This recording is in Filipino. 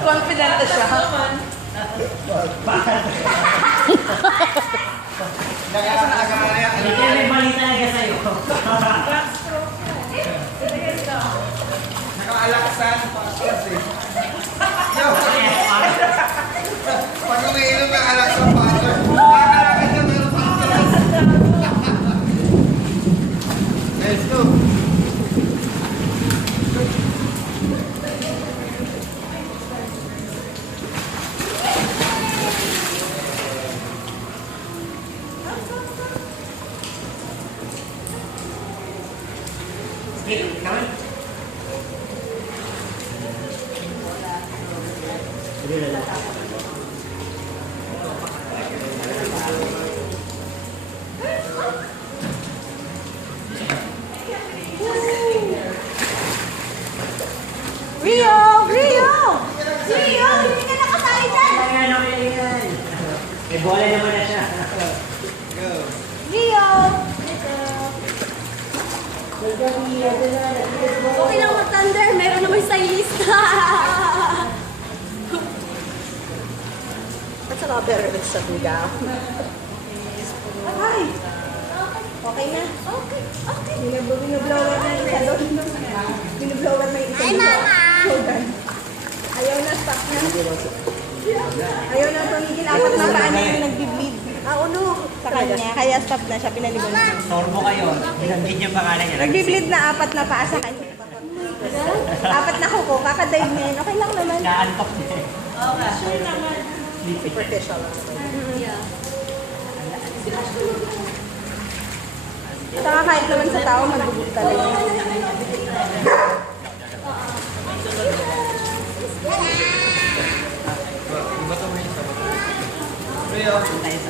Confident na siya. Hindi kayo may mali talaga sa'yo. Nakaalaksan. Pag umiinom ng alaksan pato, nakakalakan niya meron pato. Let's go. Sige, kawin. Rio! Rio! Rio! Hindi ka nakasali dyan! May bola naman na siya. Rio! Okay lang mag-thunder. Meron naman stylista. Ba't saka better sa tuga? Ay! Okay na? Okay. Okay. Binublower na yung salon. Binublower na yung salon. Ay, mama! Ayaw na, stop na. Ayaw na tumigil. Apat na paan na yung nag-bleed. Uno. Sa kanya. Kaya stop na siya. Pinaligon na. Sorbo kayo. Binanggit yung pangalan niya. Nag-bleed na apat na paa sa kanya. Apat na kuko. Kakadive na yun. Okay lang naman. Naantok niya. Okay. Sure naman. Superficial lang. Yeah. Saka kahit naman sa tao, magbubog talaga. Rio. Tayo sa